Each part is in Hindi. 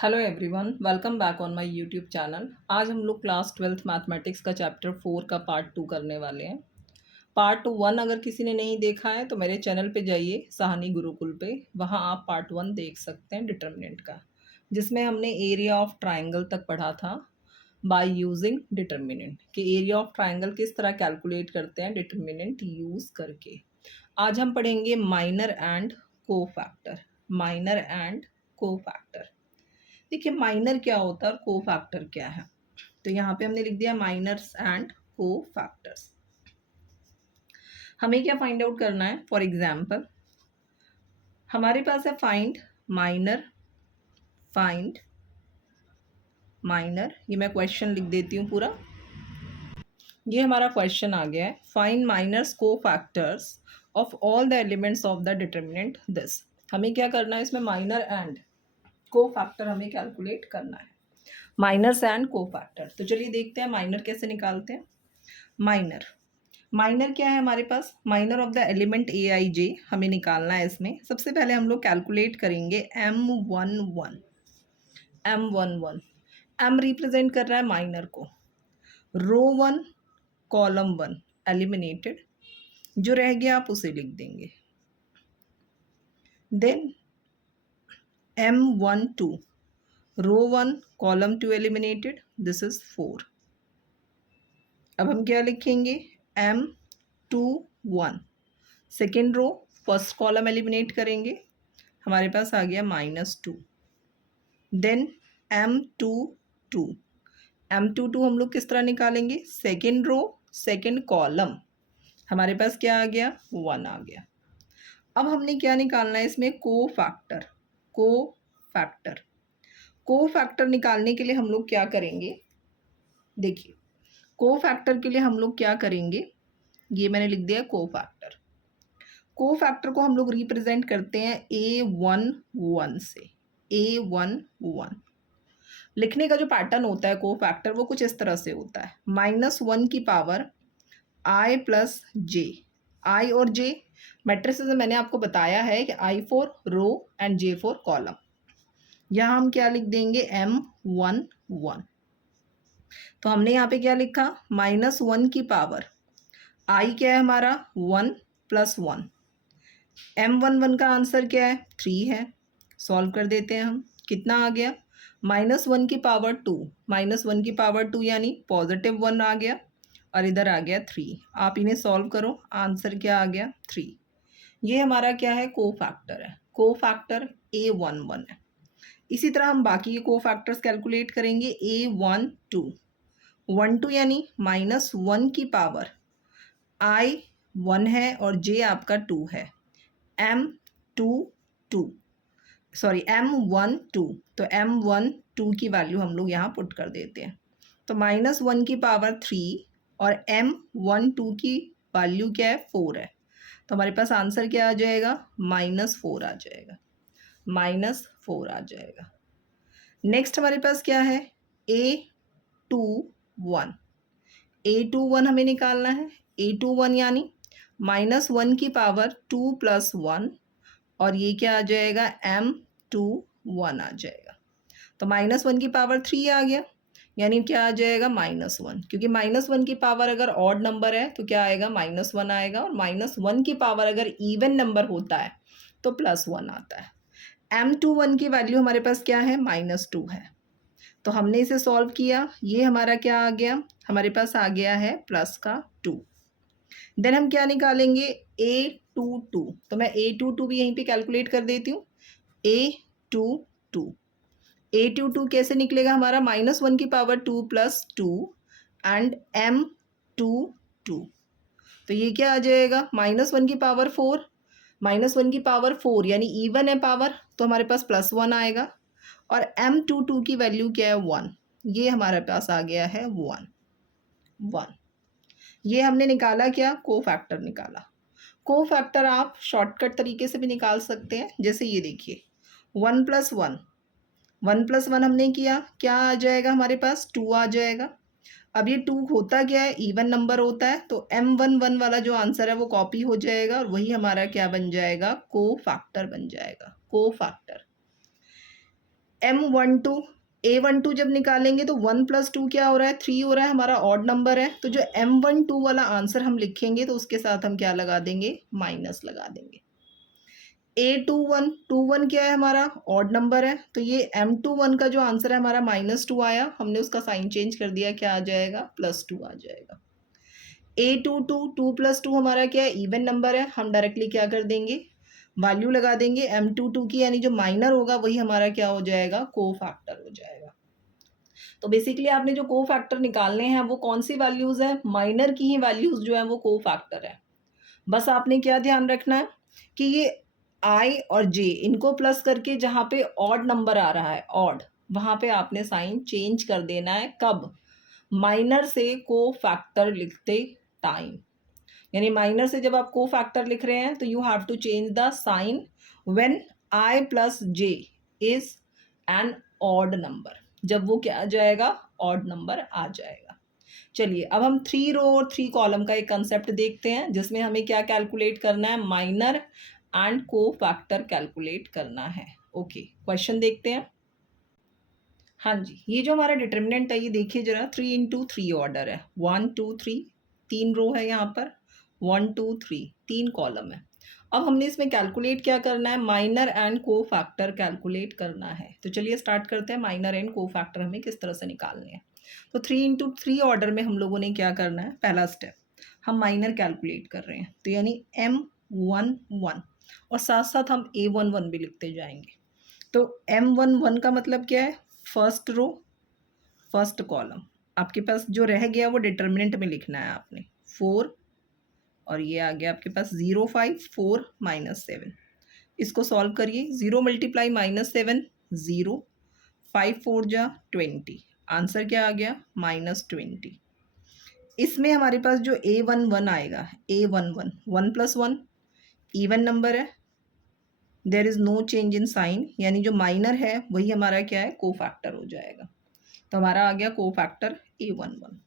Hello everyone, welcome back on my YouTube channel. आज हम लोग क्लास 12th मैथमेटिक्स का चैप्टर 4 का पार्ट 2 करने वाले हैं। पार्ट 1 अगर किसी ने नहीं देखा है तो मेरे चैनल पे जाइए, सहानी गुरुकुल पे, वहाँ आप पार्ट 1 देख सकते हैं डिटर्मिनेंट का, जिसमें हमने एरिया ऑफ ट्राइंगल तक पढ़ा था बाय यूजिंग डिटर्मिनेंट, कि एरिया ऑफ ट्राइंगल किस तरह कैलकुलेट करते हैं डिटर्मिनेंट यूज़ करके। आज हम पढ़ेंगे minor and cofactor. Minor and cofactor. देखिए, माइनर क्या होता है और को फैक्टर क्या है। तो यहाँ पे हमने लिख दिया माइनर्स एंड को फैक्टर्स। हमें क्या फाइंड आउट करना है। फॉर एग्जाम्पल हमारे पास है फाइंड माइनर। फाइंड माइनर, ये मैं क्वेश्चन लिख देती हूँ पूरा। ये हमारा क्वेश्चन आ गया है, फाइंड माइनर्स को factors of all the elements of the determinant this. हमें क्या करना है, इसमें माइनर एंड को फैक्टर हमें कैलकुलेट करना है। माइनर्स एंड को फैक्टर। तो चलिए देखते हैं माइनर कैसे निकालते हैं। माइनर माइनर क्या है हमारे पास, माइनर ऑफ द एलिमेंट ए आई जे हमें निकालना है। इसमें सबसे पहले हम लोग कैलकुलेट करेंगे M11। M11 M रिप्रेजेंट कर रहा है माइनर को। रो 1 कॉलम 1 एलिमिनेटेड, जो रह गया आप उसे लिख देंगे। Then M12 row 1 column 2 eliminated, this is 4। अब हम क्या लिखेंगे, M21 second row first column eliminate करेंगे, हमारे पास आ गया -2। देन M22 M22 हम लोग किस तरह निकालेंगे, सेकेंड रो सेकेंड कॉलम, हमारे पास क्या आ गया, 1 आ गया। अब हमने क्या निकालना है इसमें, को फैक्टर। को फैक्टर को फैक्टर निकालने के लिए हम लोग क्या करेंगे, देखिए को फैक्टर के लिए हम लोग क्या करेंगे, ये मैंने लिख दिया को फैक्टर। को फैक्टर को हम लोग रिप्रेजेंट करते हैं A11 से। A11 लिखने का जो पैटर्न होता है को फैक्टर, वो कुछ इस तरह से होता है, -1 की पावर I प्लस जे। आई और जे मैट्रिसेस में मैंने आपको बताया है कि I for row and J for column. यहाँ हम क्या लिख देंगे, M11। तो हमने यहाँ पे क्या लिखा, -1 की पावर I क्या है हमारा 1 प्लस 1। M11 का आंसर क्या है, 3 है। सॉल्व कर देते हैं हम, कितना आ गया, -1 की पावर 2, -1 की पावर 2 यानी +1 आ गया, और इधर आ गया 3। आप इन्हें सॉल्व करो, आंसर क्या आ गया, 3। ये हमारा क्या है, को फैक्टर है। को फैक्टर A11 है। इसी तरह हम बाकी के को फैक्टर्स कैलकुलेट करेंगे। A12 12 यानी -1 की पावर I 1 है और J आपका 2 है। M12 सॉरी M12, तो M12 की वैल्यू हम लोग यहाँ पुट कर देते हैं। तो -1 की पावर 3 और M12 की वैल्यू क्या है, 4 है। तो हमारे पास आंसर क्या आ जाएगा, -4 आ जाएगा। -4 आ जाएगा। नेक्स्ट हमारे पास क्या है, A21। A21 हमें निकालना है। A21 यानी -1 की पावर 2 प्लस 1, और ये क्या आ जाएगा, M21 आ जाएगा। तो -1 की पावर 3 आ गया, यानी क्या आ जाएगा, -1, क्योंकि -1 की पावर अगर ऑड नंबर है तो क्या आएगा, -1 आएगा, और -1 की पावर अगर इवन नंबर होता है तो +1 आता है। M21 की वैल्यू हमारे पास क्या है, -2 है। तो हमने इसे सॉल्व किया, ये हमारा क्या आ गया, हमारे पास आ गया है +2। देन हम क्या निकालेंगे, A22। तो मैं A22 भी यहीं पे कैलकुलेट कर देती हूँ। A22 कैसे निकलेगा हमारा, -1 की पावर 2 प्लस 2 एंड M22। तो ये क्या आ जाएगा, -1 की पावर 4, -1 की पावर 4 यानी इवन है पावर, तो हमारे पास +1 आएगा, और M22 की वैल्यू क्या है, 1। ये हमारे पास आ गया है 1। ये हमने निकाला क्या, को फैक्टर निकाला। को फैक्टर आप शॉर्टकट तरीके से भी निकाल सकते हैं, जैसे ये देखिए 1 + 1, 1 + 1 हमने किया, क्या आ जाएगा हमारे पास, 2 आ जाएगा। अब ये 2 होता क्या है, इवन नंबर होता है, तो M11 वाला जो आंसर है वो कॉपी हो जाएगा, और वही हमारा क्या बन जाएगा, को फैक्टर बन जाएगा। को फैक्टर M12 A12 जब निकालेंगे तो 1 + 2 क्या हो रहा है, 3 हो रहा है, हमारा ऑड नंबर है। तो जो M12 वाला आंसर हम लिखेंगे तो उसके साथ हम क्या लगा देंगे, माइनस लगा देंगे। A21 क्या है हमारा, ऑड नंबर है, तो ये M21 का जो आंसर है हमारा -2 आया, हमने उसका साइन चेंज कर दिया, क्या आ जाएगा, +2 आ जाएगा। A22 2 + 2 हमारा क्या है, इवन नंबर है, हम डायरेक्टली क्या कर देंगे, वैल्यू लगा देंगे M22 की, यानी जो माइनर होगा वही हमारा क्या हो जाएगा, को फैक्टर हो जाएगा। तो बेसिकली आपने जो को फैक्टर निकालने हैं वो कौन सी वैल्यूज़ है, माइनर की ही वैल्यूज़ जो है वो को फैक्टर है। बस आपने क्या ध्यान रखना है कि ये आई और जे इनको प्लस करके जहाँ पे ऑड नंबर आ रहा है, ऑड, वहाँ पे आपने साइन चेंज कर देना है। कब, माइनर से को फैक्टर लिखते टाइम, यानी माइनर से जब आप को फैक्टर लिख रहे हैं तो you have to change the sign when I plus J is an odd number, जब वो क्या आ जाएगा, ऑड नंबर आ जाएगा। चलिए अब हम 3 रो और 3 कॉलम का एक कंसेप्ट देखते हैं जिसमें हमें क्या कैलकुलेट करना है, minor and cofactor calculate करना है। ओके, क्वेश्चन देखते हैं। हाँ जी, ये जो हमारा डिटर्मिनेंट है ये देखिए जरा, 3 × 3 ऑर्डर है, 1 2 3, 3 रो है यहाँ पर, 1 2 3, 3 कॉलम है। अब हमने इसमें कैलकुलेट क्या करना है, minor and cofactor calculate करना है। तो चलिए स्टार्ट करते हैं, माइनर एंड को फैक्टर हमें किस तरह से निकालने हैं। तो 3 × 3 ऑर्डर में हम लोगों ने क्या करना है, पहला स्टेप हम माइनर कैलकुलेट कर रहे हैं, तो यानी M11 और साथ साथ हम A11 भी लिखते जाएंगे। तो M11 का मतलब क्या है, फर्स्ट रो फर्स्ट कॉलम। आपके पास जो रह गया वो डिटर्मिनेंट में लिखना है आपने, 4 और ये आ गया आपके पास 0 5 4 -7। इसको सॉल्व करिए, 0 × -7 0, 5 4 जा 20, आंसर क्या आ गया, -20। इसमें हमारे पास जो A11 आएगा, A11 1 + 1 इवन नंबर है, there is no change in sign, यानी जो माइनर है वही हमारा क्या है, को फैक्टर हो जाएगा। तो हमारा आ गया को फैक्टर A11।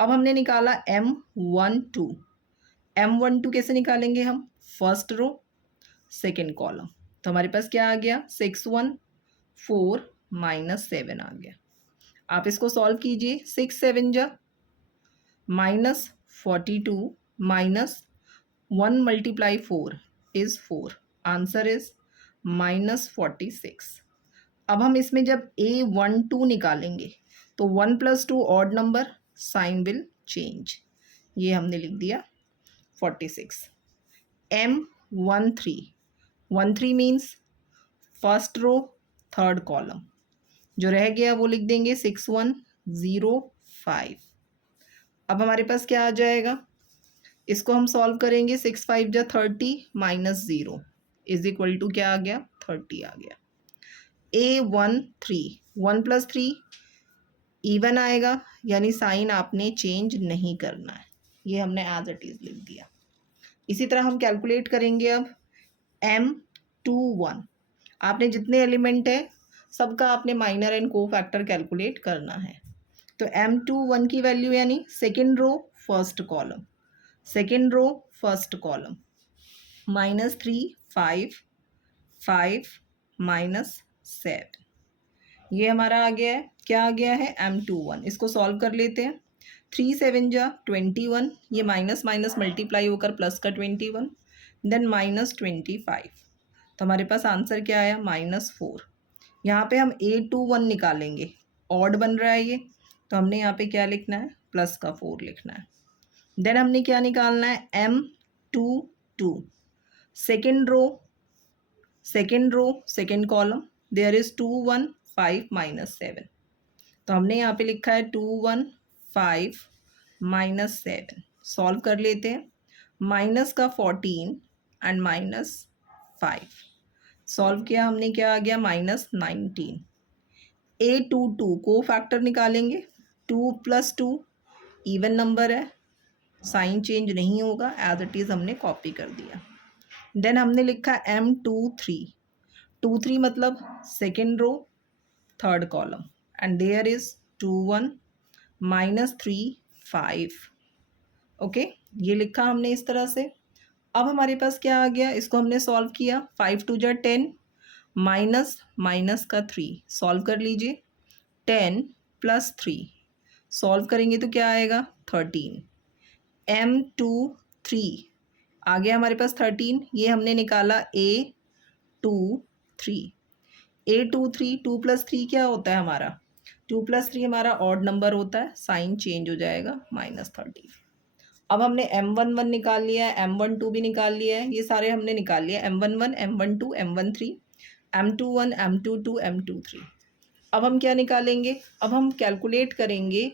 अब हमने निकाला M12। M12 कैसे निकालेंगे हम, फर्स्ट रो सेकेंड कॉलम। तो हमारे पास क्या आ गया, 6 1 4 -7 आ गया। आप इसको सॉल्व कीजिए, 6 7 जा -42 -1 × 4 इज़ 4, आंसर इज़ -46। अब हम इसमें जब A12 निकालेंगे तो 1 + 2 odd number, sign will change, ये हमने लिख दिया 46। M13 means first row third column, जो रह गया वो लिख देंगे 6 1 0 5। अब हमारे पास क्या आ जाएगा, इसको हम सॉल्व करेंगे, 6 5 जा 30 -0 इज इक्वल टू क्या आ गया, 30 आ गया। A13 1 + 3 इवन आएगा, यानी साइन आपने चेंज नहीं करना है, ये हमने एज इट इज़ लिख दिया। इसी तरह हम कैलकुलेट करेंगे अब M21। आपने जितने एलिमेंट है सबका आपने minor and cofactor calculate करना है। तो M21 की वैल्यू यानी second row first column, second row first column, -3 5 5 -7, ये हमारा आ गया है, क्या आ गया है, M21। इसको सॉल्व कर लेते हैं, 3 7 जा 21, ये माइनस माइनस मल्टीप्लाई होकर प्लस का 21, देन -25। तो हमारे पास आंसर क्या आया, -4। यहाँ पे हम A21 निकालेंगे, ऑड बन रहा है ये, तो हमने यहाँ पे क्या लिखना है, प्लस का 4 लिखना है। देन हमने क्या निकालना है, M22 second row second column, there is 2 1 5 -7। तो हमने यहाँ पे लिखा है 2 1 5 -7। सॉल्व कर लेते हैं, माइनस का 14 एंड -5, सॉल्व किया हमने, क्या आ गया, -19। A22 को फैक्टर निकालेंगे, 2 + 2 इवन नंबर है, साइन चेंज नहीं होगा, एज इट इज़ हमने कॉपी कर दिया। देन हमने लिखा M23 मतलब second row third column, and there is 2 1 -3 5। Okay, ये लिखा हमने इस तरह से। अब हमारे पास क्या आ गया, इसको हमने सॉल्व किया, 5 2 जा 10 माइनस माइनस का 3 सॉल्व कर लीजिए। 10 + 3 सॉल्व करेंगे तो क्या आएगा 13। M23 आ गया हमारे पास 13। ये हमने निकाला A23। A23 2 + 3 क्या होता है हमारा 2 + 3 हमारा ऑड नंबर होता है, साइन चेंज हो जाएगा -13। अब हमने M11 निकाल लिया है, M12 भी निकाल लिया है, ये सारे हमने निकाल लिया M11 M12 M13 M21 M22 M23। अब हम क्या निकालेंगे, अब हम कैलकुलेट करेंगे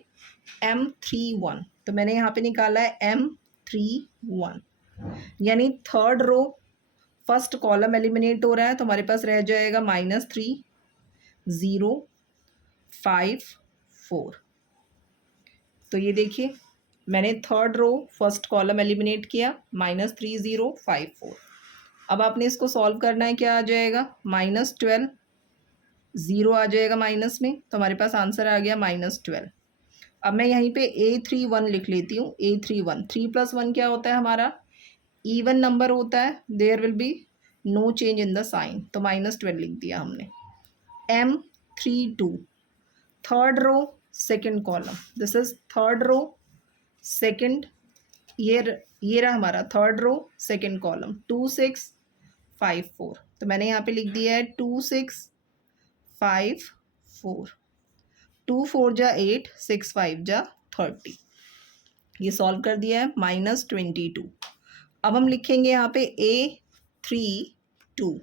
M31। तो मैंने यहाँ पे निकाला है M31 यानी third row first column eliminate हो रहा है, तो हमारे पास रह जाएगा -3 0 5 4। तो ये देखिए मैंने third row first column eliminate किया -3 0 5 4। अब आपने इसको सॉल्व करना है, क्या आ जाएगा -12 ज़ीरो आ जाएगा माइनस में, तो हमारे पास आंसर आ गया -12। अब मैं यहीं पे A31 लिख लेती हूँ। A31 3 + 1 क्या होता है हमारा इवन नंबर होता है, there will be no change in the sign, तो -12 लिख दिया हमने। M32 third row second column, this is third row second, ये रहा हमारा थर्ड रो सेकंड कॉलम 2 6 5 4। तो मैंने यहाँ पे लिख दिया है 2 6 5 4। 2 4 जा 8 6 5 जा 30। ये सॉल्व कर दिया है -22। अब हम लिखेंगे यहाँ पे A32।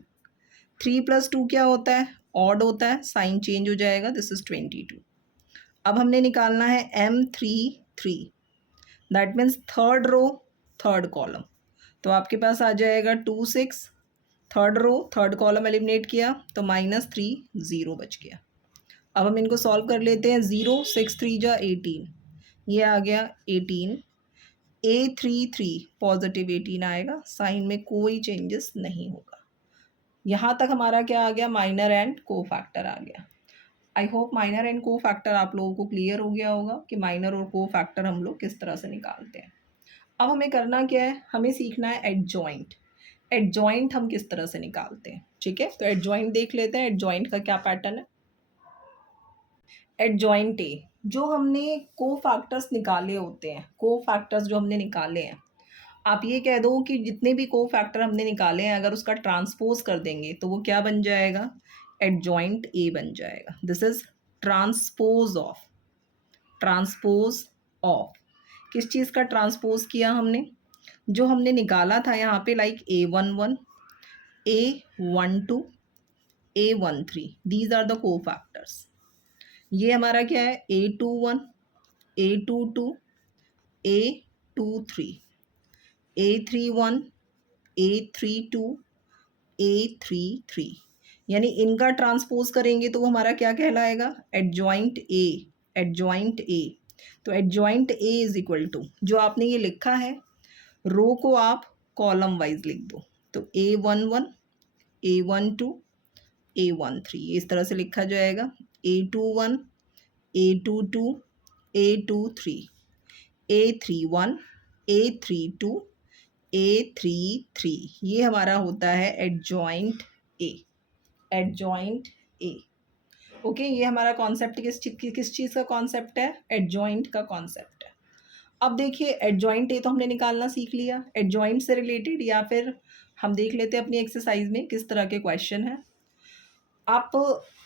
3 + 2 क्या होता है ऑड होता है, साइन चेंज हो जाएगा, दिस इज 22। अब हमने निकालना है M33, that means third row third column. तो आपके पास आ जाएगा 2 6, third row third column eliminate किया तो -3 0 बच गया। अब हम इनको सॉल्व कर लेते हैं। 0 6 3 जा 18, ये आ गया 18। A33 पॉजिटिव 18 आएगा, साइन में कोई चेंजेस नहीं होगा। यहाँ तक हमारा क्या आ गया माइनर एंड को फैक्टर आ गया। आई होप माइनर एंड को फैक्टर आप लोगों को क्लियर हो गया होगा कि माइनर और को फैक्टर हम लोग किस तरह से निकालते हैं। अब हमें करना क्या है, हमें सीखना है एडजॉइंट। एडजॉइंट हम किस तरह से निकालते हैं, ठीक है। तो एडजॉइंट देख लेते हैं, एडजॉइंट का क्या पैटर्न है। एडजॉइंट ए, जो हमने को फैक्टर्स निकाले होते हैं, को फैक्टर्स जो हमने निकाले हैं, आप ये कह दो कि जितने भी को फैक्टर हमने निकाले हैं अगर उसका ट्रांसपोज कर देंगे तो वो क्या बन जाएगा एडजॉइंट ए बन जाएगा। This is transpose of, transpose of किस चीज़ का ट्रांसपोज किया हमने, जो हमने निकाला था यहाँ पे like A11 A12 A13, these are the cofactors. ये हमारा क्या है A21 A22 A23 A31 A32 A33, यानी इनका ट्रांसपोज करेंगे तो वो हमारा क्या कहलाएगा एडजॉइंट ए। एडजॉइंट ए, तो adjoint A is equal to जो आपने ये लिखा है रो को आप कॉलम वाइज लिख दो, तो A11 A12 A13 इस तरह से लिखा जाएगा। A21 A22 A23 A31 A32 A33, ये हमारा होता है adjoint A. Adjoint A, okay. ये हमारा कॉन्सेप्ट किस चीज़ का कॉन्सेप्ट है, एडजॉइंट का कॉन्सेप्ट है। अब देखिए एडजॉइंट ए तो हमने निकालना सीख लिया, एडजॉइंट से रिलेटेड या फिर हम देख लेते हैं अपनी एक्सरसाइज में किस तरह के क्वेश्चन है। आप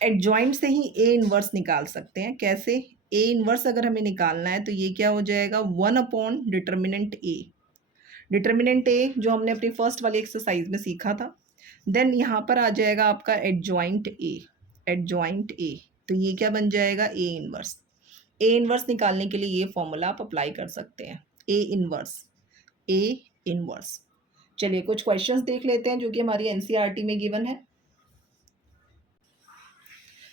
एडजॉइंट से ही ए इनवर्स निकाल सकते हैं। कैसे, ए इनवर्स अगर हमें निकालना है तो ये क्या हो जाएगा 1 डिटर्मिनेंट ए। डिटर्मिनेंट ए जो हमने अपनी फर्स्ट वाली एक्सरसाइज में सीखा था। देन यहाँ पर आ जाएगा आपका एडजॉइंट ए। एडजॉइंट ए, तो ये क्या बन जाएगा ए इनवर्स। ए इनवर्स निकालने के लिए ये फॉर्मूला आप अप्लाई कर सकते हैं, ए इनवर्स। ए इनवर्स, चलिए कुछ क्वेश्चंस देख लेते हैं जो कि हमारी एनसीईआरटी में गिवन है।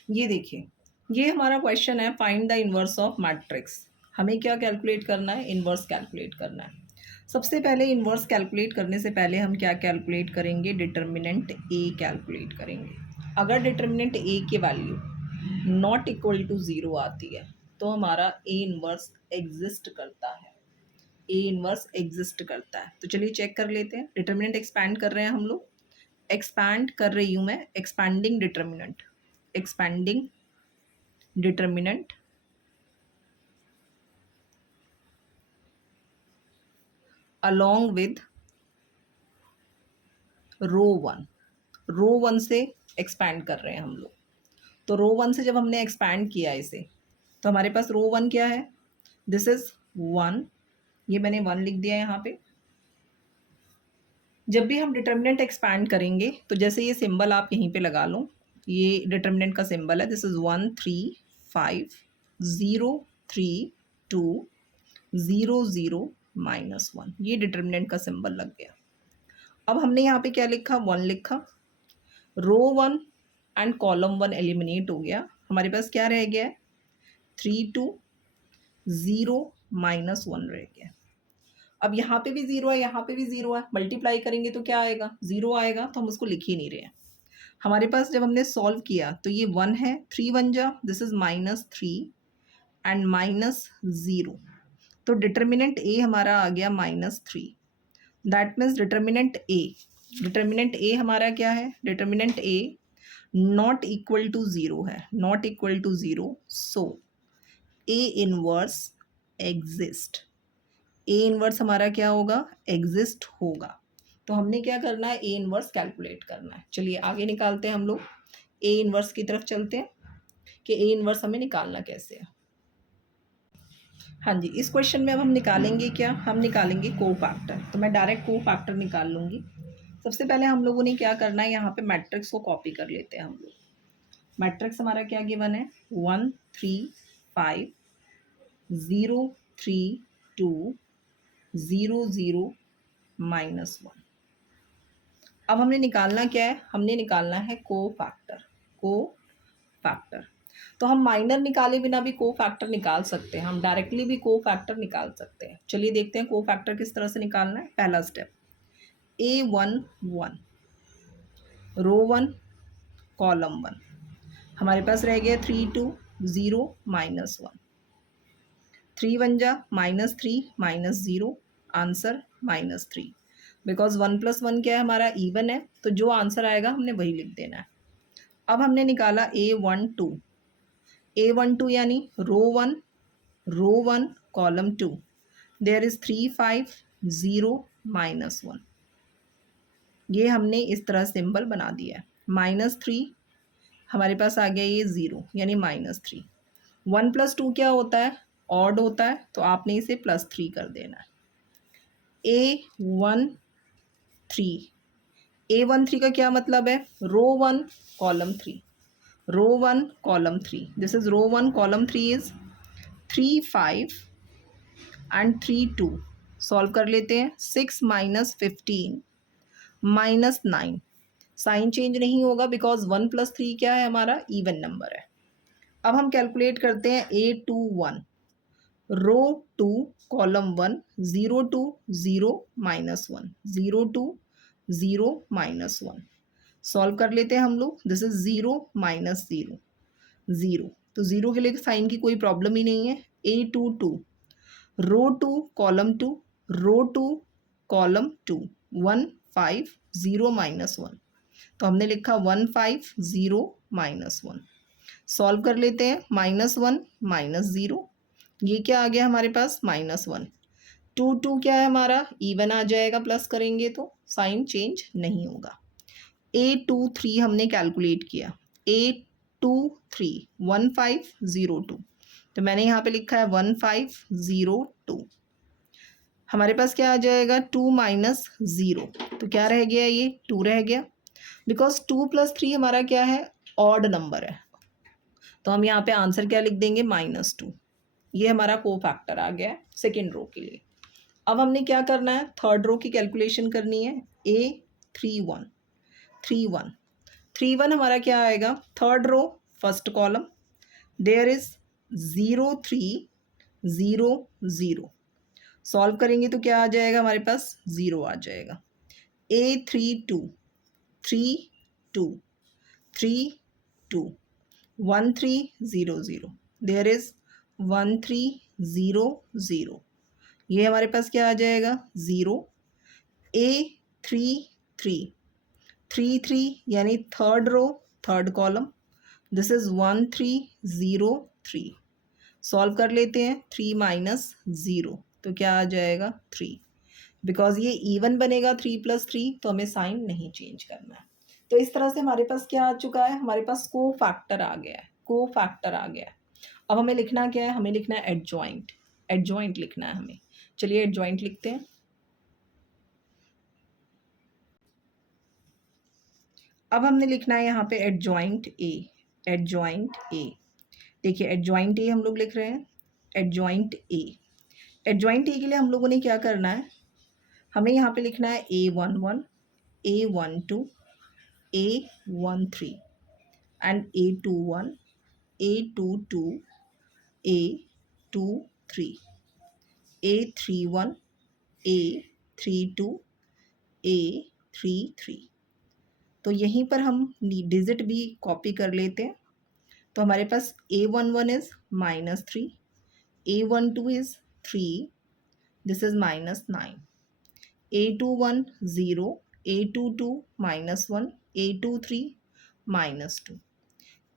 ये देखिए, ये हमारा क्वेश्चन है find the inverse of matrix. हमें क्या कैलकुलेट करना है, इनवर्स कैलकुलेट करना है। सबसे पहले इनवर्स कैलकुलेट करने से पहले हम क्या कैलकुलेट करेंगे, डिटर्मिनेंट ए कैलकुलेट करेंगे। अगर डिटर्मिनेंट ए की वैल्यू नॉट इक्वल टू 0 आती है तो हमारा ए इनवर्स एग्जिस्ट करता है। ए इनवर्स एग्जिस्ट करता है, तो चलिए चेक कर लेते हैं। डिटर्मिनेंट एक्सपैंड कर रहे हैं हम लोग, एक्सपैंड कर रही हूँ मैं, expanding determinant along with row one से एक्सपैंड कर रहे हैं हम लोग। तो रो वन से जब हमने एक्सपैंड किया इसे, तो हमारे पास रो वन क्या है, दिस इज 1, ये मैंने 1 लिख दिया यहाँ पे। जब भी हम डिटर्मिनेंट एक्सपैंड करेंगे तो जैसे ये सिंबल आप यहीं पे लगा लो, ये डिटर्मिनेंट का सिंबल है, दिस इज 1 3 5 0 3 2 0 0 -1, ये डिटर्मिनेंट का सिंबल लग गया। अब हमने यहाँ पे क्या लिखा, 1 लिखा, रो 1 एंड कॉलम 1 एलिमिनेट हो गया, हमारे पास क्या रह गया है, 3 2 0 -1 रह गया। अब यहाँ पे भी 0 है, यहाँ पे भी 0 है, मल्टीप्लाई करेंगे तो क्या आएगा, 0 आएगा, तो हम उसको लिख ही नहीं रहे हैं। हमारे पास जब हमने सॉल्व किया तो ये 1 है, 3 1 जा, दिस इज -3 एंड -0, तो डिटर्मिनेंट ए हमारा आ गया -3। दैट मीन्स डिटर्मिनेंट ए हमारा क्या है, determinant A not equal to 0 है, not equal to 0, so A inverse exist, A inverse हमारा क्या होगा, एग्जिस्ट होगा। तो हमने क्या करना है, ए इनवर्स कैलकुलेट करना है। चलिए आगे निकालते हैं हम लोग, ए इनवर्स की तरफ चलते हैं कि ए इनवर्स हमें निकालना कैसे है। हाँ जी, इस क्वेश्चन में अब हम निकालेंगे क्या, हम निकालेंगे कोफैक्टर। तो मैं डायरेक्ट कोफैक्टर निकाल लूँगी। सबसे पहले हम लोगों ने क्या करना है, यहाँ पे मैट्रिक्स को कॉपी कर लेते हैं हम लोग। मैट्रिक्स हमारा क्या गिवन है, 1 3 5 0 3 2 0 0 -1। अब हमने निकालना क्या है, हमने निकालना है कोफैक्टर। तो हम माइनर निकाले बिना भी कोफैक्टर निकाल सकते हैं, हम डायरेक्टली भी कोफैक्टर निकाल सकते हैं। चलिए देखते हैं कोफैक्टर किस तरह से निकालना है। पहला स्टेप, A1 1, रो 1 कॉलम 1, हमारे पास रह गया 3 2 0 -1, 3 1 जा -3 -0, आंसर -3, बिकॉज 1 + 1 क्या है हमारा, इवन है, तो जो आंसर आएगा हमने वही लिख देना है। अब हमने निकाला A12 यानी रो 1 कॉलम 2, देयर इज 3 5 0 -1, ये हमने इस तरह सिंबल बना दिया है। -3 हमारे पास आ गया ये 0 यानी -3। 1 + 2 क्या होता है, ऑड होता है, तो आपने इसे +3 कर देना है। A13 का क्या मतलब है, row 1 column 3, row 1 column 3, this is row 1 column 3 is 3 5 and 3 2, solve कर लेते हैं। 6 -15 -9, साइन चेंज नहीं होगा बिकॉज 1 + 3 क्या है हमारा, इवन नंबर है। अब हम कैलकुलेट करते हैं A21, रो 2 कॉलम 1 0 2 0 -1, 0 2 0 -1, सॉल्व कर लेते हैं हम लोग। दिस इज 0 -0 0, तो 0 के लिए साइन की कोई प्रॉब्लम ही नहीं है। A22, रो 2 कॉलम 2 रो 2 कॉलम 2 1 5 0 -1, तो हमने लिखा 1 5 0 -1, सॉल्व कर लेते हैं। -1 -0, ये क्या आ गया हमारे पास, -1, 2 2 क्या है हमारा, इवन आ जाएगा, प्लस करेंगे तो साइन चेंज नहीं होगा। A23 हमने कैलकुलेट किया, A23 1502, तो मैंने यहाँ पे लिखा है 1502, हमारे पास क्या आ जाएगा, 2 -0, तो क्या रह गया, ये 2 रह गया, बिकॉज 2 + 3 हमारा क्या है, ऑड नंबर है, तो हम यहाँ पे आंसर क्या लिख देंगे, -2। ये हमारा कोफैक्टर आ गया सेकेंड रो के लिए। अब हमने क्या करना है, थर्ड रो की कैलकुलेशन करनी है। A31 31 हमारा क्या आएगा, third row first column, there is 0 3 0 0, solve करेंगे तो क्या आ जाएगा हमारे पास, 0 आ जाएगा। A32 3 2 3 2 1 3 0 0, देयर इज 1 3 0 0, ये हमारे पास क्या आ जाएगा, 0। A33 3 3 यानी third row third column, this is 1 3 0 3। Solve कर लेते हैं, 3 माइनस 0 तो क्या आ जाएगा 3। बिकॉज ये इवन बनेगा 3 + 3 तो हमें साइन नहीं चेंज करना है। तो इस तरह से हमारे पास क्या आ चुका है, हमारे पास को फैक्टर आ गया है, को फैक्टर आ गया है। अब हमें लिखना क्या है, हमें लिखना है एडजॉइंट, एडजॉइंट लिखना है हमें। चलिए एडजॉइंट लिखते हैं। अब हमने लिखना है यहाँ पे एडजॉइंट ए, एडजॉइंट ए। देखिए एडजॉइंट ए हम लोग लिख रहे हैं, एडजॉइंट ए। एडजॉइंट ए के लिए हम लोगों ने क्या करना है, हमें यहाँ पे लिखना है A11, A12, A13 and A21, A22, A23, A31, A32, A33। तो यहीं पर हम डिजिट भी कॉपी कर लेते हैं। तो हमारे पास A11 is -3, A12 is 3, this is -9, A21 0, A22 -1, A23 -2,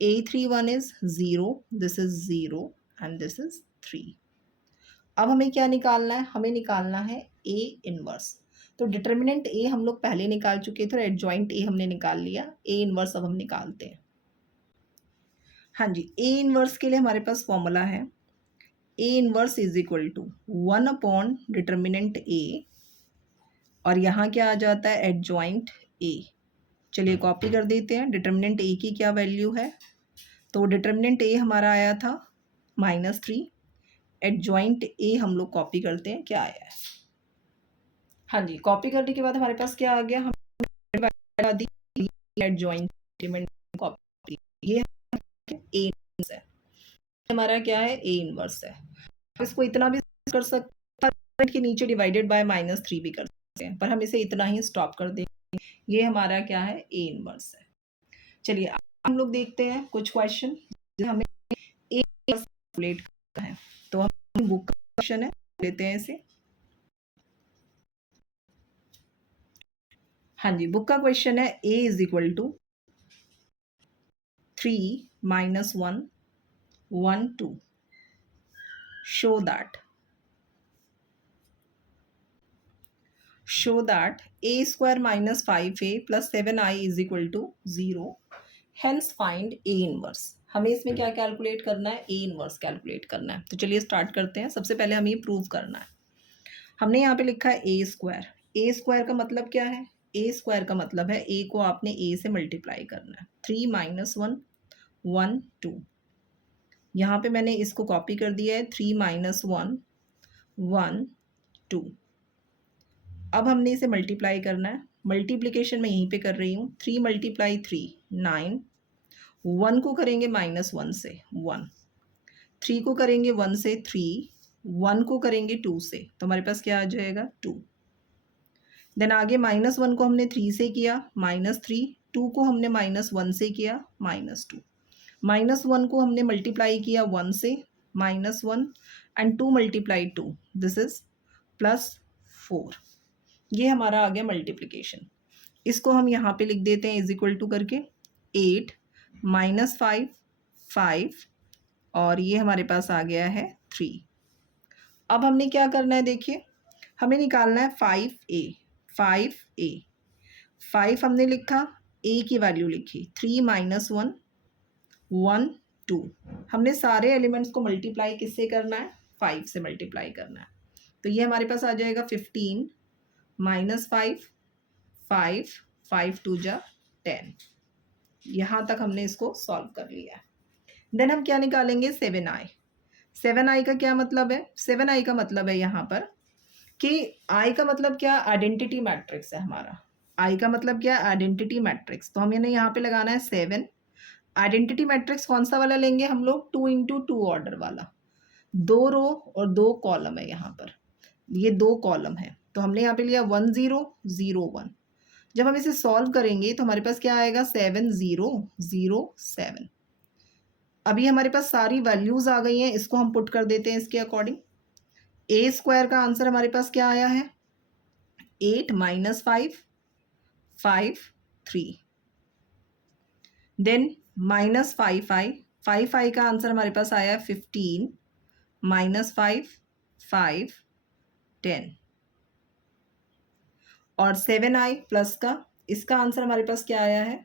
A31 is 0, this is 0 and this is 3। अब हमें क्या निकालना है, हमें निकालना है A इनवर्स। तो डिटर्मिनेंट A हम लोग पहले निकाल चुके थे और एडजॉइंट A हमने निकाल लिया, A इनवर्स अब हम निकालते हैं। हाँ जी, A इनवर्स के लिए हमारे पास फॉर्मूला है A inverse is equal to 1 upon determinant A और यहाँ क्या आ जाता है एडजॉइंट A। चलिए कॉपी कर देते हैं, डिटर्मिनेंट A की क्या वैल्यू है, तो डिटर्मिनेंट A हमारा आया था -3, एडजॉइंट A हम लोग कॉपी करते हैं क्या आया है। हाँ जी, कॉपी करने के बाद हमारे पास क्या आ गया, हम एडजॉइंट कॉपी, ये A इनवर्स है, हमारा क्या है A इनवर्स है। इसको इतना भी कर सकते हैं कि नीचे डिवाइडेड बाय -3 भी कर सकते हैं, पर हम इसे इतना ही स्टॉप कर देंगे। ये हमारा क्या है A इनवर्स है। चलिए हम लोग देखते हैं कुछ क्वेश्चन हमें A इनवर्स कैलकुलेट करना है। तो हम बुक का क्वेश्चन है, लेते हैं इसे। हाँ जी, बुक का क्वेश्चन है A is equal to 3 - 1 1 2 show that a square minus 5a plus 7i is equal to 0, hence find a inverse। हमें इसमें क्या कैलकुलेट करना है, a इनवर्स कैलकुलेट करना है। तो चलिए स्टार्ट करते हैं। सबसे पहले हमें प्रूव करना है। हमने यहाँ पे लिखा है a स्क्वायर, a स्क्वायर का मतलब क्या है, a स्क्वायर का मतलब है a को आपने a से मल्टीप्लाई करना है। 3 - 1 1 2, यहाँ पे मैंने इसको कॉपी कर दिया है, 3 - 1 1 2। अब हमने इसे मल्टीप्लाई करना है, मल्टीप्लिकेशन मैं यहीं पे कर रही हूँ। 3 × 3 9, 1 को करेंगे -1 से 1, 3 को करेंगे 1 से 3, 1 को करेंगे 2 से, तो हमारे पास क्या आ जाएगा 2। देन आगे -1 को हमने 3 से किया -3, 2 को हमने -1 से किया -2, -1 को हमने मल्टीप्लाई किया 1 से -1 एंड 2 × 2 दिस इज +4। ये हमारा आ गया मल्टीप्लिकेशन। इसको हम यहाँ पे लिख देते हैं इज इक्वल टू करके 8 - 5 5 और ये हमारे पास आ गया है 3। अब हमने क्या करना है, देखिए हमें निकालना है 5a 5a 5 हमने लिखा, a की वैल्यू लिखी 3 - 1 1 2। हमने सारे एलिमेंट्स को मल्टीप्लाई किससे करना है, 5 से मल्टीप्लाई करना है। तो ये हमारे पास आ जाएगा 15 -5 5 5 2 जा 10। यहाँ तक हमने इसको सॉल्व कर लिया। देन हम क्या निकालेंगे 7i। 7i का क्या मतलब है, 7i का मतलब है यहाँ पर कि i का मतलब क्या, आइडेंटिटी मैट्रिक्स है हमारा। i का मतलब क्या, आइडेंटिटी मैट्रिक्स। तो हमें यहाँ पे लगाना है 7। आइडेंटिटी मैट्रिक्स कौन सा वाला लेंगे हम लोग, 2 × 2 ऑर्डर वाला, 2 रो और 2 कॉलम है यहाँ पर, ये 2 कॉलम है। तो हमने यहाँ पे लिया 1 0 0 1। जब हम इसे सॉल्व करेंगे तो हमारे पास क्या आएगा 7 0 0 7। अभी हमारे पास सारी वैल्यूज आ गई हैं, इसको हम पुट कर देते हैं इसके अकॉर्डिंग। a स्क्वायर का आंसर हमारे पास क्या आया है 8 - 5 5 3, देन माइनस 5i, 5i का आंसर हमारे पास आया 15, माइनस 5, 5, 10, और 7i प्लस का, इसका आंसर हमारे पास क्या आया है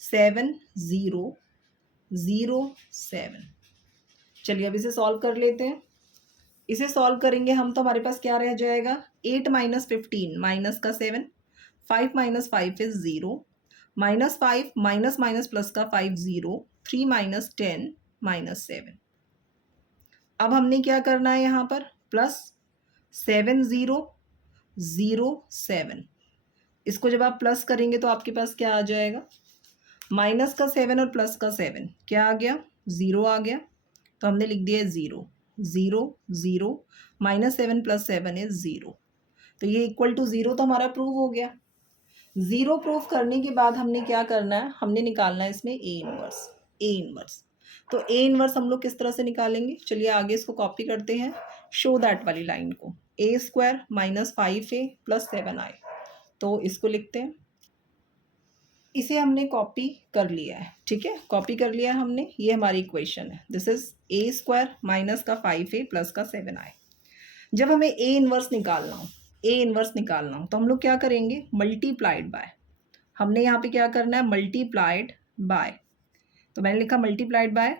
7, 0, 0, 7। चलिए अब इसे सॉल्व कर लेते हैं। इसे सॉल्व करेंगे हम तो हमारे पास क्या रह जाएगा 8 माइनस 15 माइनस का 7, 5 minus 5 is 0, minus 5 minus minus plus का 5, 0, 3 माइनस 10 माइनस 7। अब हमने क्या करना है यहाँ पर प्लस 7, 0, 0, 7। इसको जब आप प्लस करेंगे तो आपके पास क्या आ जाएगा माइनस का 7 और प्लस का 7 क्या आ गया 0 आ गया, तो हमने लिख दिया 0, 0, 0, माइनस 7 प्लस 7 इज 0, तो ये इक्वल टू 0 तो हमारा प्रूव हो गया। 0 प्रूफ करने के बाद हमने क्या करना है, हमने निकालना है इसमें ए इनवर्स। ए इनवर्स तो ए इनवर्स हम लोग किस तरह से निकालेंगे, चलिए आगे इसको कॉपी करते हैं, शो दैट वाली लाइन को, ए square minus 5a plus 7i, तो इसको लिखते हैं, इसे हमने कॉपी कर लिया है, ठीक है, कॉपी कर लिया है हमने, ये हमारी इक्वेशन है, this is a square minus का 5a प्लस का 7i। जब हमें ए इनवर्स निकालना हो, ए इनवर्स निकालना हो तो हम लोग क्या करेंगे मल्टीप्लाइड बाय, हमने यहाँ पे क्या करना है मल्टीप्लाइड बाय, तो मैंने लिखा multiplied by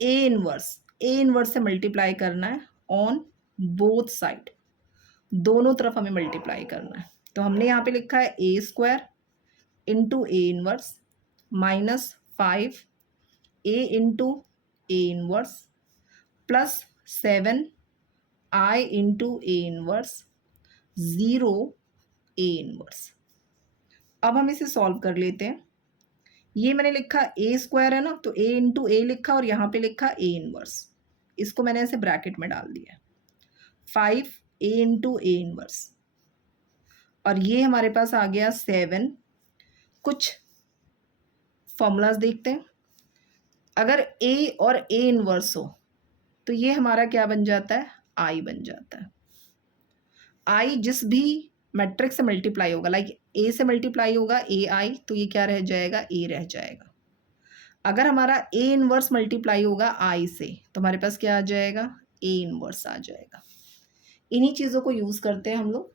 A inverse, A inverse से मल्टीप्लाई करना है ऑन बोथ साइड, दोनों तरफ हमें मल्टीप्लाई करना है, तो हमने यहाँ पे लिखा है A square into A inverse minus 5 A into A inverse plus 7 I into A inverse 0 A inverse. अब हम इसे सॉल्व कर लेते हैं, ये मैंने लिखा ए स्क्वायर है ना, तो ए इंटू ए लिखा और यहाँ पे लिखा ए इनवर्स, इसको मैंने ऐसे ब्रैकेट में डाल दिया 5 ए इंटू ए इनवर्स, और ये हमारे पास आ गया 7। कुछ फॉर्मूलाज देखते हैं, अगर ए और ए इनवर्स हो तो ये हमारा क्या बन जाता है आई बन जाता है, आई जिस भी मैट्रिक्स से मल्टीप्लाई होगा, लाइक ए से मल्टीप्लाई होगा ए आई, तो ये क्या रह जाएगा ए रह जाएगा। अगर हमारा ए इनवर्स मल्टीप्लाई होगा आई से तो हमारे पास क्या आ जाएगा ए इनवर्स आ जाएगा। इन्हीं चीज़ों को यूज़ करते हैं हम लोग,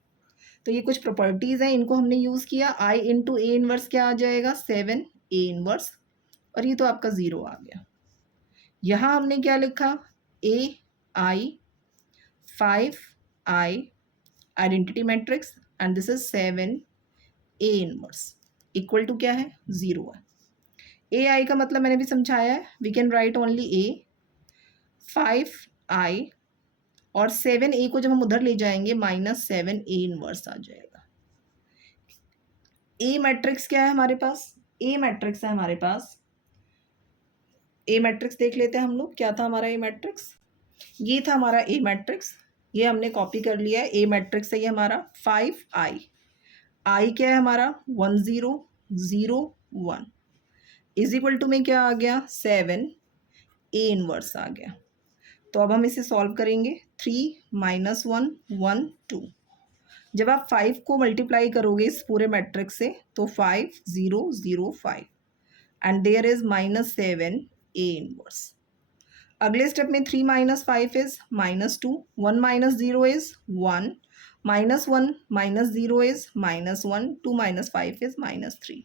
तो ये कुछ प्रॉपर्टीज़ हैं, इनको हमने यूज़ किया, आई इंटू ए इनवर्स क्या आ जाएगा 7 ए इनवर्स, और ये तो आपका 0 आ गया। यहाँ हमने क्या लिखा A I 5 I identity matrix and this is 7 A inverse equal to क्या है 0 है। ए आई का मतलब मैंने भी समझाया है, वी कैन राइट ओनली ए, 5 आई और 7 ए को जब हम उधर ले जाएंगे माइनस 7 ए इनवर्स आ जाएगा। ए मैट्रिक्स क्या है हमारे पास, ए मैट्रिक्स है हमारे पास, ए मैट्रिक्स देख लेते हैं हम लोग, क्या था हमारा ए मैट्रिक्स, ये था हमारा ए मैट्रिक्स, ये हमने कॉपी कर लिया है, ए मैट्रिक्स है ये हमारा 5 आई, आई क्या है हमारा 1 0 0 1 इज इक्वल टू में क्या आ गया 7 ए इनवर्स आ गया। तो अब हम इसे सॉल्व करेंगे, 3 माइनस 1 1 2, जब आप 5 को मल्टीप्लाई करोगे इस पूरे मैट्रिक्स से तो 5 0 0 5 and there is minus 7 A inverse. अगले स्टेप में 3 minus 5 is minus 2, 1 minus 0 is 1, minus 1 minus 0 is minus 1, 2 minus 5 is minus 3,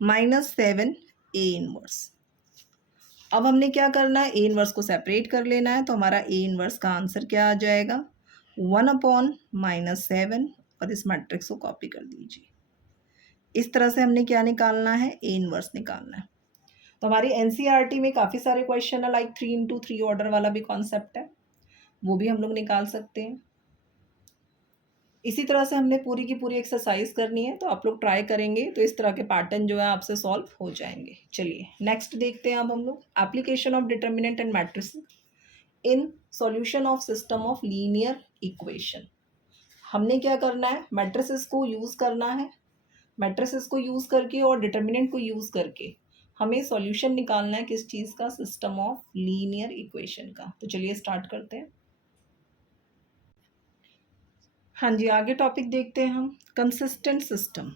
minus 7 A inverse. अब हमने क्या करना है ए इनवर्स को सेपरेट कर लेना है, तो हमारा ए इनवर्स का आंसर क्या आ जाएगा 1 अपॉन माइनस 7, और इस मैट्रिक्स को कॉपी कर दीजिए। इस तरह से हमने क्या निकालना है ए इनवर्स निकालना है। तो हमारी एनसीईआरटी में काफ़ी सारे क्वेश्चन है, लाइक 3 इंटू 3 ऑर्डर वाला भी कॉन्सेप्ट है, वो भी हम लोग निकाल सकते हैं। इसी तरह से हमने पूरी की पूरी एक्सरसाइज करनी है, तो आप लोग ट्राई करेंगे तो इस तरह के पैटर्न जो है आपसे सॉल्व हो जाएंगे। चलिए नेक्स्ट देखते हैं अब हम लोग application of determinant and matrices in solution of system of linear equation. हमने क्या करना है मैट्रिसेस को यूज़ करना है, मैट्रिसेस को यूज़ करके और डिटर्मिनेंट को यूज़ करके हमें सॉल्यूशन निकालना है किस चीज़ का, सिस्टम ऑफ लीनियर इक्वेशन का। तो चलिए स्टार्ट करते हैं। हाँ जी, आगे टॉपिक देखते हैं हम, कंसिस्टेंट सिस्टम।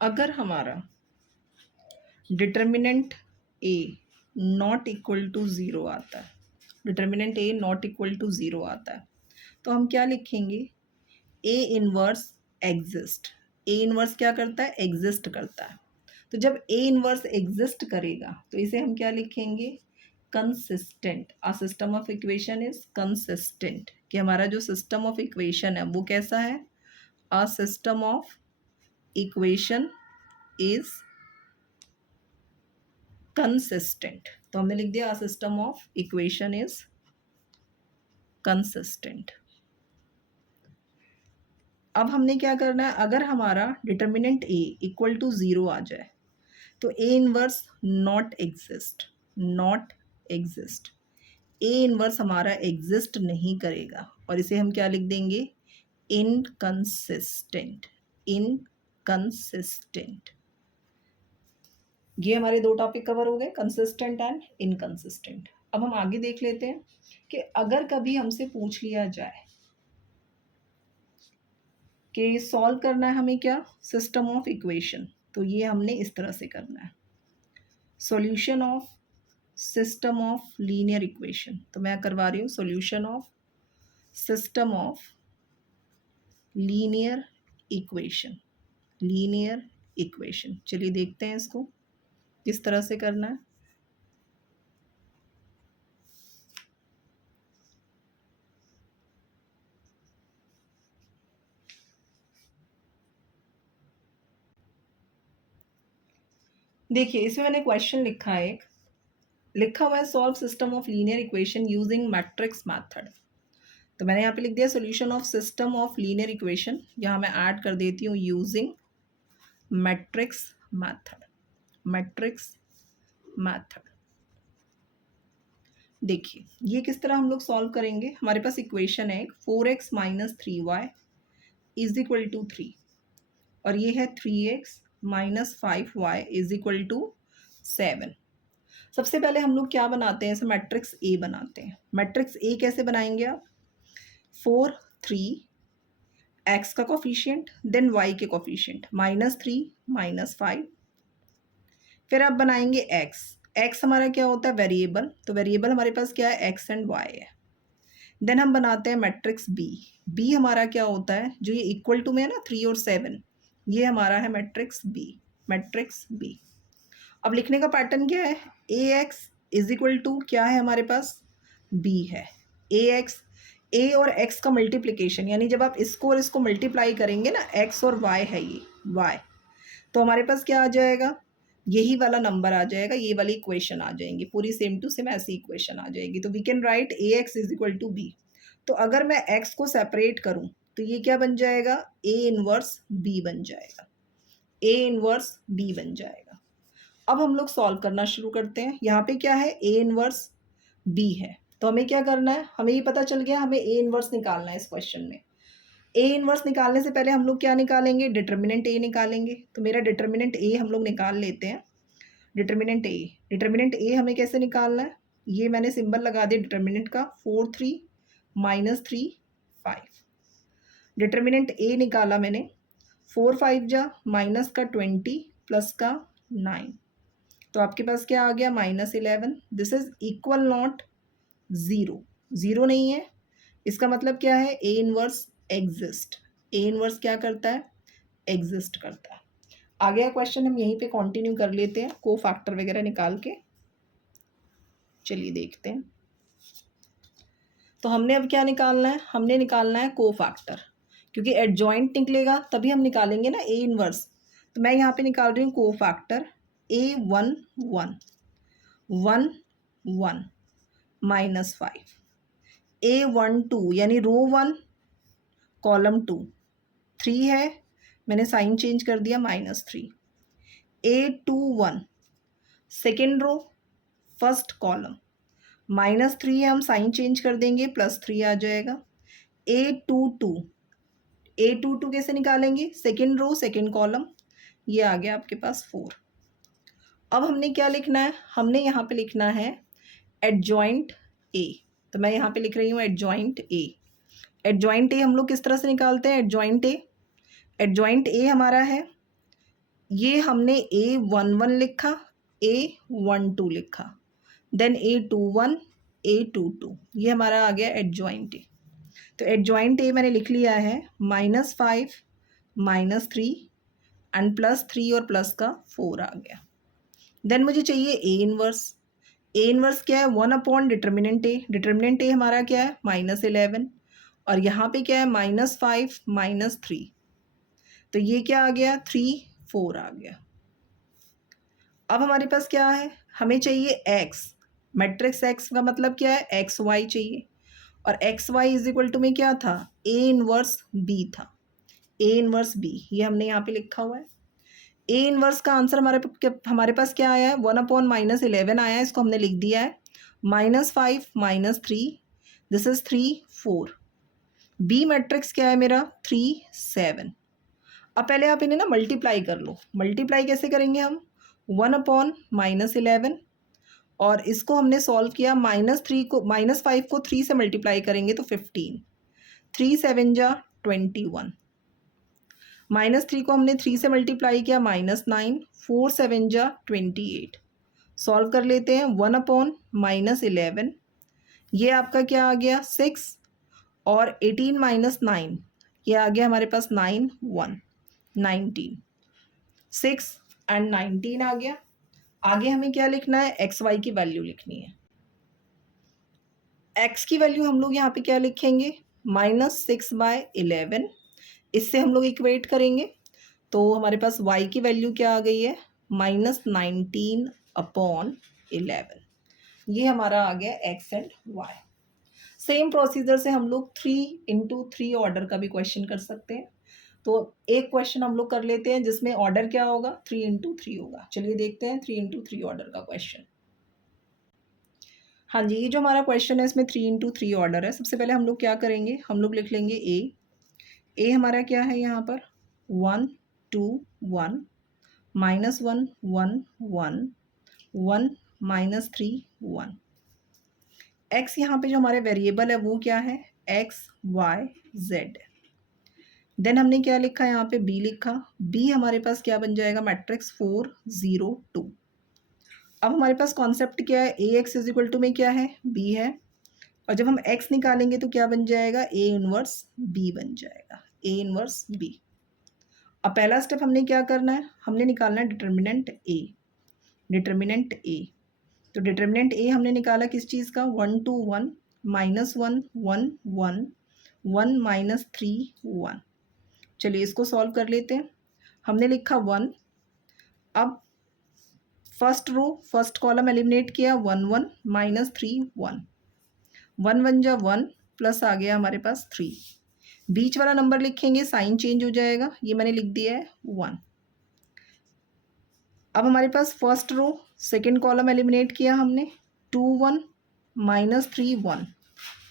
अगर हमारा determinant A not equal to zero आता है, determinant A not equal to zero आता है, तो हम क्या लिखेंगे, A inverse exist. A inverse क्या करता है, एग्जिस्ट करता है। तो जब ए इनवर्स एग्जिस्ट करेगा तो इसे हम क्या लिखेंगे, कंसिस्टेंट। आ system of equation is consistent, कि हमारा जो सिस्टम ऑफ इक्वेशन है वो कैसा है, a system of equation is consistent. तो हमने लिख दिया a system of equation is consistent. अब हमने क्या करना है, अगर हमारा determinant A equal to zero आ जाए तो A inverse not exist, not exist. A inverse हमारा एग्जिस्ट नहीं करेगा और इसे हम क्या लिख देंगे, इनकंसिस्टेंट, इनकंसिस्टेंट। ये हमारे दो टॉपिक कवर हो गए, कंसिस्टेंट एंड इनकंसिस्टेंट। अब हम आगे देख लेते हैं कि अगर कभी हमसे पूछ लिया जाए कि सॉल्व करना है हमें क्या, सिस्टम ऑफ इक्वेशन, तो ये हमने इस तरह से करना है, solution of system of linear equation. तो मैं करवा रही हूँ solution of system of linear equation, linear equation. चलिए देखते हैं इसको किस तरह से करना है। देखिए इसमें मैंने क्वेश्चन लिखा है, एक लिखा हुआ है solve system of linear equation using matrix method. तो मैंने यहाँ पे लिख दिया solution of system of linear equation, यहाँ मैं ऐड कर देती हूँ using matrix method, matrix method. देखिए ये किस तरह हम लोग सॉल्व करेंगे, हमारे पास इक्वेशन है 4x minus 3y is equal to 3 और ये है 3x minus 5y is equal to 7। सबसे पहले हम लोग क्या बनाते हैं, इसे मैट्रिक्स ए बनाते हैं। मैट्रिक्स ए कैसे बनाएंगे आप, 4 3 x का कोफिशिएंट देन y के कोफिशिएंट माइनस 3 माइनस 5, फिर आप बनाएंगे x। x हमारा क्या होता है, वेरिएबल, तो वेरिएबल हमारे पास क्या है, x एंड y है। देन हम बनाते हैं मैट्रिक्स b। b हमारा क्या होता है, जो ये इक्वल टू में है ना 3 और 7, ये हमारा है मैट्रिक्स b, मैट्रिक्स b। अब लिखने का पैटर्न क्या है, ax इज इक्वल टू क्या है हमारे पास, b है। ax, a और x का मल्टीप्लिकेशन, यानी जब आप इसको और इसको मल्टीप्लाई करेंगे ना, x और y है ये y, तो हमारे पास क्या आ जाएगा, यही वाला नंबर आ जाएगा, ये वाली इक्वेशन आ जाएंगी, पूरी सेम टू सेम ऐसी इक्वेशन आ जाएगी। तो we can write ax is equal to b। तो अगर मैं x को सेपरेट करूं तो ये क्या बन जाएगा, a इनवर्स b बन जाएगा, a इनवर्स b बन जाएगा। अब हम लोग सॉल्व करना शुरू करते हैं। यहाँ पे क्या है, a इनवर्स b है, तो हमें क्या करना है, हमें ये पता चल गया हमें a इनवर्स निकालना है इस क्वेश्चन में। a इनवर्स निकालने से पहले हम लोग क्या निकालेंगे, डिटर्मिनेंट a निकालेंगे। तो मेरा डिटर्मिनेंट a हम लोग निकाल लेते हैं। डिटर्मिनेंट a, डिटर्मिनेंट a हमें कैसे निकालना है, ये मैंने सिंबल लगा दिया डिटर्मिनेंट का, 4 3 माइनस 3 5। डिटर्मिनेंट a निकाला मैंने, 4 5 जा माइनस का 20 प्लस का 9, तो आपके पास क्या आ गया, -11। This is equal not zero, zero नहीं है, इसका मतलब क्या है, ए इनवर्स एग्जिस्ट। ए इनवर्स क्या करता है, एग्जिस्ट करता है। आगे का क्वेश्चन हम यहीं पे कंटिन्यू कर लेते हैं, को फैक्टर वगैरह निकाल के। चलिए देखते हैं। तो हमने अब क्या निकालना है, हमने निकालना है को फैक्टर, क्योंकि एडजॉइंट निकलेगा तभी हम निकालेंगे ना ए इनवर्स। तो मैं यहाँ पे निकाल रही हूँ को फैक्टर, A1 1 1 1 माइनस 5, A1 2 यानी रो 1 कॉलम 2 3 है, मैंने साइन चेंज कर दिया -3। A2 1 second row first column -3 है, हम साइन चेंज कर देंगे +3 आ जाएगा। A22 कैसे निकालेंगे, सेकेंड रो सेकेंड कॉलम, ये आ गया आपके पास 4। अब हमने क्या लिखना है, हमने यहाँ पे लिखना है एडजॉइंट ए। तो मैं यहाँ पे लिख रही हूँ एडजॉइंट ए। एडजॉइंट ए हम लोग किस तरह से निकालते हैं? एडजॉइंट ए हमारा है, ये हमने A11 लिखा, A12 लिखा, देन A21, A22, ये हमारा आ गया एडजॉइंट ए। तो एडजॉइंट ए मैंने लिख लिया है -5 -3 एंड +3 और प्लस का 4 आ गया। देन मुझे चाहिए ए इनवर्स। ए इनवर्स क्या है? 1 डिटर्मिनेंट ए। डिटर्मिनेंट ए हमारा क्या है? -11, और यहाँ पे क्या है? -5 -3, तो ये क्या आ गया? 3 4 आ गया। अब हमारे पास क्या है? हमें चाहिए एक्स। मैट्रिक्स एक्स का मतलब क्या है? एक्स वाई चाहिए, और X Y is equal to में क्या था? ए इनवर्स बी था। ए इनवर्स बी ये हमने यहाँ पे लिखा हुआ है। ए इनवर्स का आंसर हमारे पास क्या आया है? 1/-11 आया है, इसको हमने लिख दिया है। -5 -3, दिस इज 3 4। बी मैट्रिक्स क्या है मेरा? 3 7। अब पहले आप इन्हें ना मल्टीप्लाई कर लो। मल्टीप्लाई कैसे करेंगे हम? 1/-11, और इसको हमने सॉल्व किया, -5 को 3 से मल्टीप्लाई करेंगे तो 15, 3 7 जा 21, -3 को हमने 3 से मल्टीप्लाई किया, -9, 4 7 जा 28। सॉल्व कर लेते हैं। 1/-11, ये आपका क्या आ गया? 6, और 18 - 9, ये आ गया हमारे पास 9 1 19, 6 एंड 19 आ गया। आगे हमें क्या लिखना है? एक्स वाई की वैल्यू लिखनी है। एक्स की वैल्यू हम लोग यहाँ पे क्या लिखेंगे? -6/11, इससे हम लोग इक्वेट करेंगे, तो हमारे पास y की वैल्यू क्या आ गई है? -19/11। ये हमारा आ गया x and y। Same procedure से हम लोग 3 × 3 ऑर्डर का भी क्वेश्चन कर सकते हैं। तो एक क्वेश्चन हम लोग कर लेते हैं जिसमें ऑर्डर क्या होगा? 3 × 3 होगा। चलिए देखते हैं 3 × 3 ऑर्डर का क्वेश्चन। हाँ जी, ये जो हमारा क्वेश्चन है इसमें 3 × 3 ऑर्डर है। सबसे पहले हम लोग क्या करेंगे? हम लोग लिख लेंगे ए हमारा क्या है यहाँ पर? 1 2 1 -1 1 1 1 -3 1। एक्स यहाँ पे जो हमारे वेरिएबल है वो क्या है? X Y Z. देन हमने क्या लिखा? यहाँ पे बी लिखा। बी हमारे पास क्या बन जाएगा? मैट्रिक्स 4 0 2। अब हमारे पास कॉन्सेप्ट क्या है? ए एक्स इज इक्वल टू में क्या है? बी है, और जब हम एक्स निकालेंगे तो क्या बन जाएगा? ए इनवर्स बी बन जाएगा। A inverse B. अब पहला स्टेप हमने क्या करना है? हमने निकालना है डिटर्मिनेंट ए। डिटर्मिनेंट ए, तो डिटर्मिनेंट ए हमने निकाला किस चीज़ का? 1 2 1 -1 1 1 1 -3 1। चलिए इसको सॉल्व कर लेते हैं। हमने लिखा 1। अब first row first column eliminate किया, 1 1 -3 1, 1 1 जा 1, प्लस आ गया हमारे पास 3। बीच वाला नंबर लिखेंगे, साइन चेंज हो जाएगा, ये मैंने लिख दिया है 1। अब हमारे पास first row second column eliminate किया हमने, 2 1 -3 1,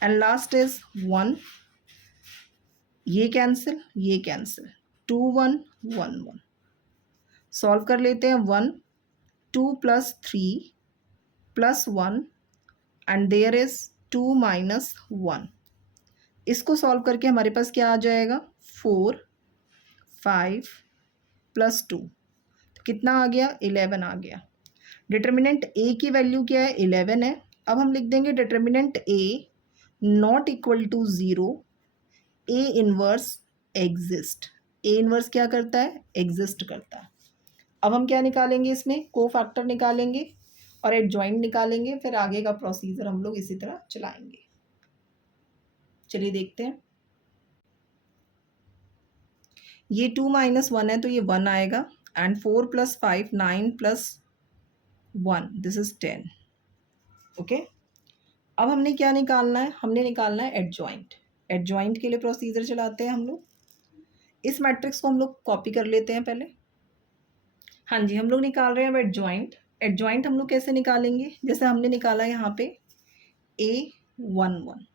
एंड लास्ट इज 1। ये कैंसिल, ये कैंसिल, 2 1 1 1। सॉल्व कर लेते हैं। 1 2 + 3 + 1 एंड देयर इज 2 - 1। इसको सॉल्व करके हमारे पास क्या आ जाएगा? 4 5 + 2, तो कितना आ गया? 11 आ गया। डिटर्मिनेंट ए की वैल्यू क्या है? 11 है। अब हम लिख देंगे determinant A not equal to 0, A inverse exist. A inverse क्या करता है? एग्जिस्ट करता है। अब हम क्या निकालेंगे? इसमें को फैक्टर निकालेंगे और एडजॉइंट निकालेंगे, फिर आगे का प्रोसीजर हम लोग इसी तरह चलाएंगे। चलिए देखते हैं। ये 2 - 1 है तो ये 1 आएगा, एंड 4 + 5 9 + 1 दिस इज 10। ओके, अब हमने क्या निकालना है? हमने निकालना है एडजॉइंट। एडजॉइंट के लिए प्रोसीजर चलाते हैं हम लोग। इस मैट्रिक्स को हम लोग कॉपी कर लेते हैं पहले। हाँ जी, हम लोग निकाल रहे हैं अब एडजॉइंट। एडजॉइंट हम लोग कैसे निकालेंगे? जैसे हमने निकाला यहाँ पे A11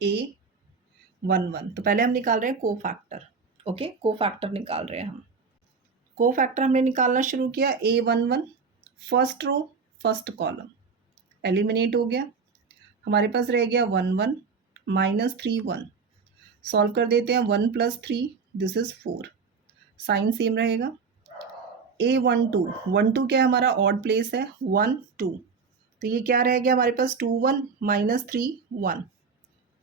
A11, तो पहले हम निकाल रहे हैं को फैक्टर। ओके, को फैक्टर निकाल रहे हैं हम। को फैक्टर हमने निकालना शुरू किया। A11 first row first column eliminate हो गया, हमारे पास रह गया 1 1 -3 1, सॉल्व कर देते हैं। 1 + 3 दिस इज़ 4, साइन सेम रहेगा। A12 12 क्या है हमारा ऑड प्लेस है 1 2, तो ये क्या रह गया हमारे पास 2 1 -3 1,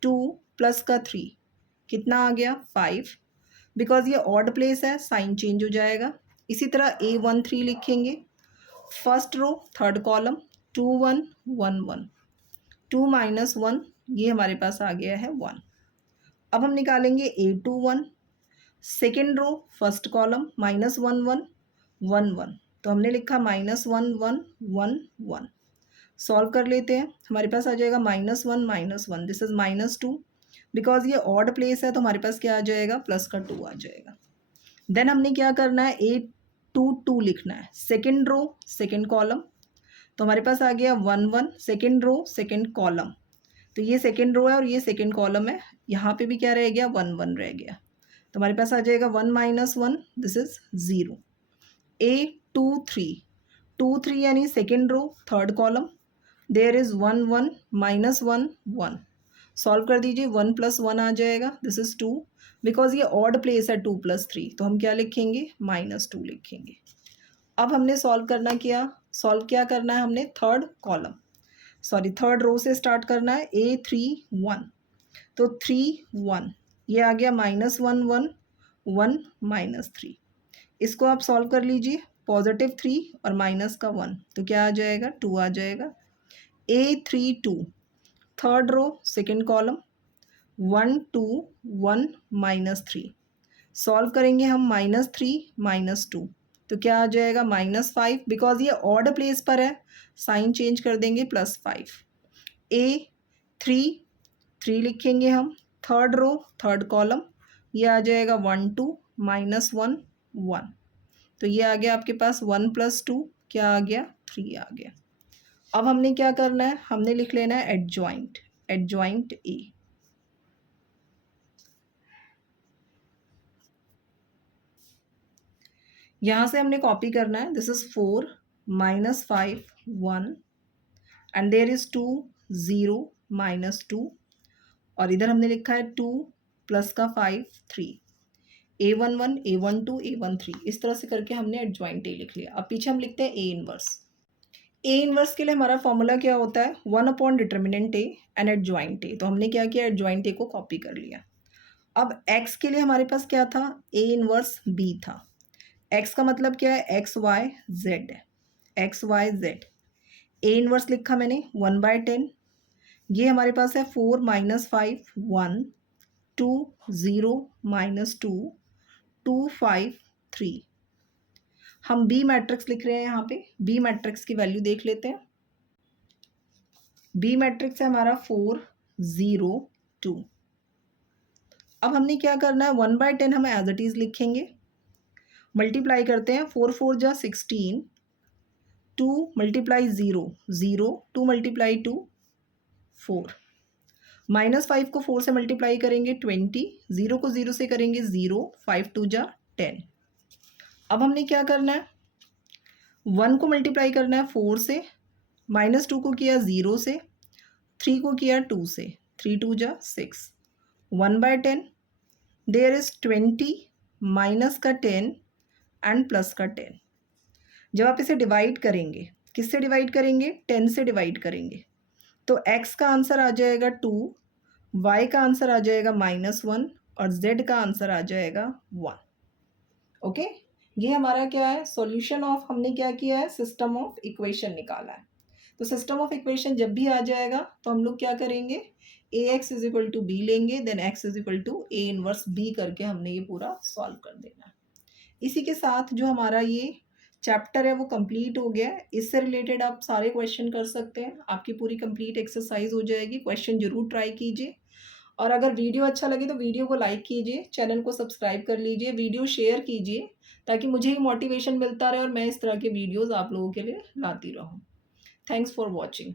2 प्लस का 3 कितना आ गया 5, बिकॉज ये ऑड प्लेस है साइन चेंज हो जाएगा। इसी तरह A13 लिखेंगे, फर्स्ट रो थर्ड कॉलम 2 1 1 1, 2 - 1 ये हमारे पास आ गया है 1। अब हम निकालेंगे A21, second row first column -1 1 1 1, तो हमने लिखा -1 1 1 1। सॉल्व कर लेते हैं, हमारे पास आ जाएगा -1 -1 दिस इज -2, बिकॉज ये ऑड प्लेस है तो हमारे पास क्या आ जाएगा प्लस का 2 आ जाएगा। देन हमने क्या करना है A22 लिखना है, सेकेंड रो सेकेंड कॉलम, तो हमारे पास आ गया 1 1, सेकेंड रो सेकेंड कॉलम, तो ये सेकेंड रो है और ये सेकेंड कॉलम है, यहाँ पे भी क्या रह गया 1 1 रह गया, तो हमारे पास आ जाएगा 1 - 1 दिस इज 0। A23 2 3 यानी second row third column, there is 1 1 -1 1, solve कर दीजिए 1 + 1 आ जाएगा दिस इज 2, बिकॉज ये ऑड प्लेस है 2 + 3, तो हम क्या लिखेंगे -2 लिखेंगे। अब हमने सॉल्व क्या करना है, हमने थर्ड रो से स्टार्ट करना है। A31 तो 3 1 ये आ गया -1 1 1 -3, इसको आप सॉल्व कर लीजिए, +3 और माइनस का 1 तो क्या आ जाएगा 2 आ जाएगा। A32 third row second column 1 2 1 -3, solve करेंगे हम -3 -2 तो क्या आ जाएगा -5, बिकॉज ये ऑड प्लेस पर है साइन चेंज कर देंगे +5। A3 लिखेंगे हम, थर्ड रो थर्ड कॉलम, ये आ जाएगा 1 2 -1 1, तो ये आ गया आपके पास 1 + 2 क्या आ गया 3 आ गया। अब हमने क्या करना है, हमने लिख लेना है एडजॉइंट ए। यहाँ से हमने कॉपी करना है, this is 4 -5 1 and there is 2 0 -2, और इधर हमने लिखा है 2 प्लस का 5 3, A11 A12 A13, इस तरह से करके हमने एडजॉइंट ए लिख लिया। अब पीछे हम लिखते हैं ए इनवर्स के लिए हमारा फॉर्मूला क्या होता है 1/डिटर्मिनेंट ए एंड एडजॉइंट ए, तो हमने क्या किया एडजॉइंट ए को कॉपी कर लिया। अब x के लिए हमारे पास क्या था A इनवर्स B था, x का मतलब क्या है XYZ है, XYZ। A इनवर्स लिखा मैंने 1/10, ये हमारे पास है 4 -5 1 2 0 -2 2 5 3। हम बी मैट्रिक्स लिख रहे हैं, यहाँ पे बी मैट्रिक्स की वैल्यू देख लेते हैं। बी मैट्रिक्स है हमारा 4 0 2। अब हमने क्या करना है 1/10 हम एज इट इज लिखेंगे, मल्टीप्लाई करते हैं 4 4 जा 16, 2 × 0 0, 2 × 2 4, -5 को 4 से मल्टीप्लाई करेंगे 20, 0 को 0 से करेंगे 0, 5 2 जा 10। अब हमने क्या करना है 1 को मल्टीप्लाई करना है 4 से, -2 को किया 0 से, 3 को किया 2 से, 3 2 जा 6, 1/10 देयर इज 20 माइनस का 10 एंड प्लस का 10। जब आप इसे डिवाइड करेंगे, किससे डिवाइड करेंगे 10 से डिवाइड करेंगे, तो x का आंसर आ जाएगा 2, y का आंसर आ जाएगा -1 और z का आंसर आ जाएगा 1। ओके, ये हमारा क्या है सॉल्यूशन ऑफ, हमने क्या किया है सिस्टम ऑफ इक्वेशन निकाला है। तो सिस्टम ऑफ इक्वेशन जब भी आ जाएगा तो हम लोग क्या करेंगे Ax = b लेंगे, then x = A inverse b करके हमने ये पूरा सॉल्व कर देना है। इसी के साथ जो हमारा ये चैप्टर है वो कंप्लीट हो गया है। इससे रिलेटेड आप सारे क्वेश्चन कर सकते हैं, आपकी पूरी कंप्लीट एक्सरसाइज हो जाएगी। क्वेश्चन जरूर ट्राई कीजिए, और अगर वीडियो अच्छा लगे तो वीडियो को लाइक कीजिए, चैनल को सब्सक्राइब कर लीजिए, वीडियो शेयर कीजिए, ताकि मुझे ही मोटिवेशन मिलता रहे और मैं इस तरह के वीडियोज़ आप लोगों के लिए लाती रहूँ। Thanks for watching.